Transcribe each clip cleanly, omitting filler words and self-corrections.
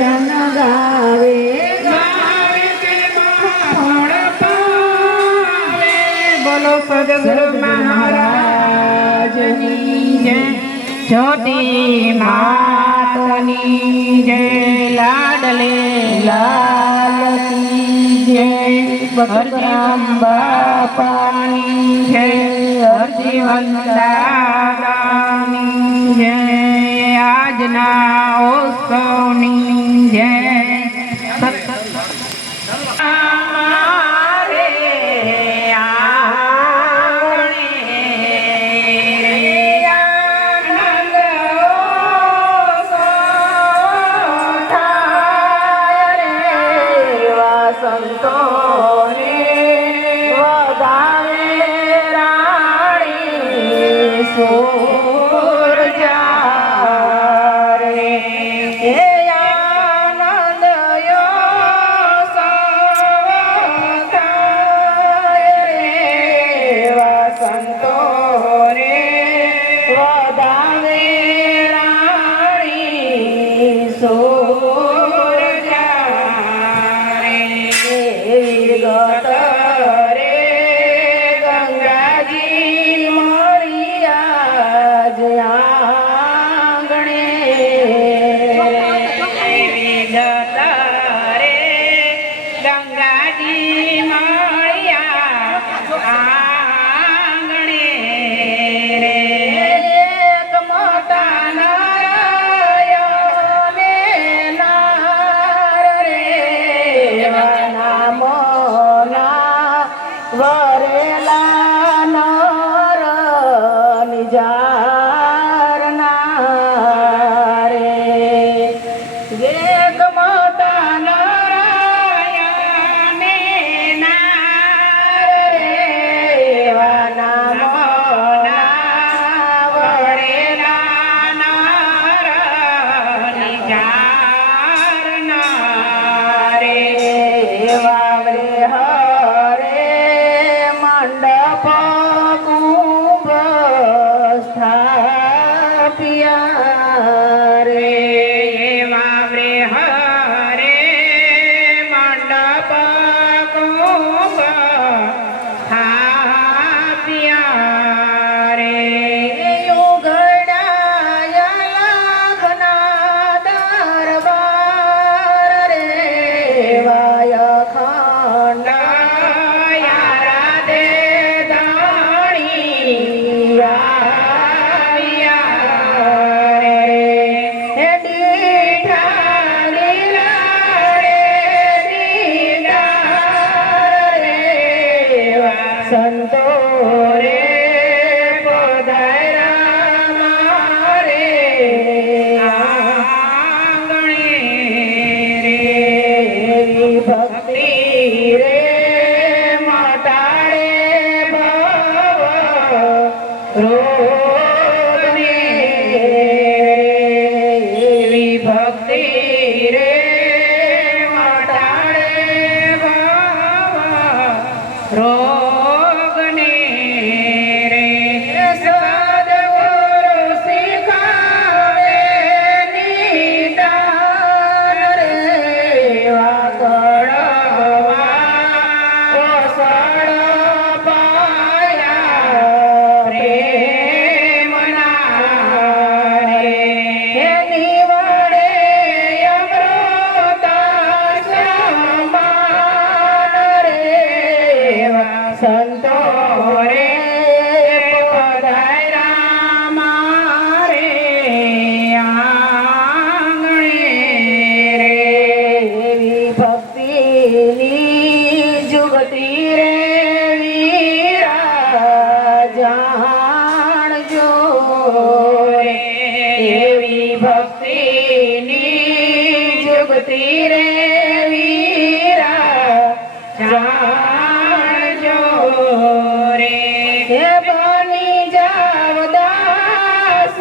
જન ગાવે ગાવે તે ફળ પાવે બોલો સદગુરુ મહારાજની જય જ્યોતિ માતની જય લાડલે લાલતી જય બકરામ બાપાની જય હરજીવન દાદાની જય આજના ઉત્સવની જય અમારે સંતો વગાવે રાણી સુરજા રે આનંદ સંતો રે વગાવે રાણી રે ગંગાજી મોરિયા જ આંગણે રે ગંગાજી મળ્યા આંગણે રે એક મોટા નારાયણે નાર રે નામોના વરેલા નર નિજાર નારે એક મોટા નારાયણે નાર રે નામોના વરેલા નર નિજાર નારે વાવરે હરે મંડપ કુંભ સ્થાપ્યા રે વાવરે હરે મંડપ કુંભ સ્થાપ્યા રે યુગડાયા દરબાર રે વાય ખંડ રાધે ધાણી સંતો રે પધાર્યા મારે આંગણે રે ભક્તિ રે મટાડે ભવ રોગને એવી ભક્તિ રે મટાડે ભવ રોગને રે સદગુરુ શીખાવે નિદાન રે વાકડવા ઓસડ પાયા પ્રેમના રે નિવડે અમૃત સમાન રે સંતો રે પધાર્યા મારે આંગણે રે એવી ભક્તિની જુગતી રે વીરા જાણજો રે એવી ભક્તિની જુગતી રે વીરા જાણજો રે હે બની જાવ દાસ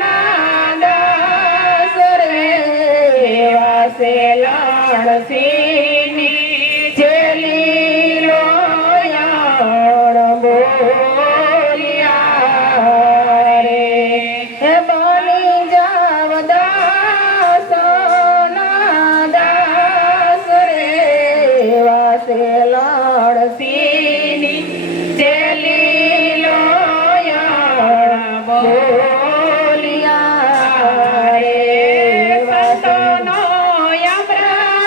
ના દાસ રે વાસે લણસીની ચેલી લોયાણ બોલિયા રે હે બની જાવ દાસ ના બોલિયા રે સંતોનો યમરાપુરમાં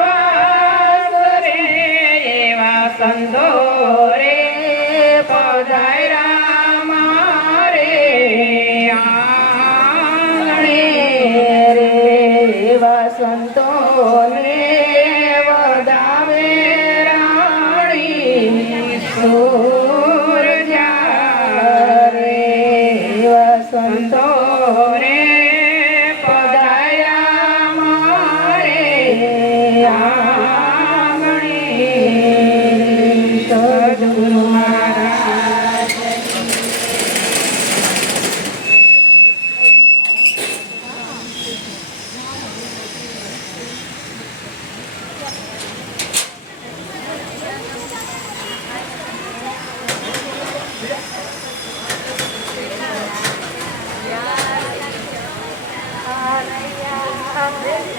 વાસ રે એવા સંતો રે પધાર્યા મારે આંગણે રે એવા સંતોને વધાવે રાણી સુરજા રે એવા સંતો રે પધાર્યા મારે આંગણે સદગુરુ મહારાજ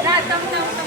ના તમ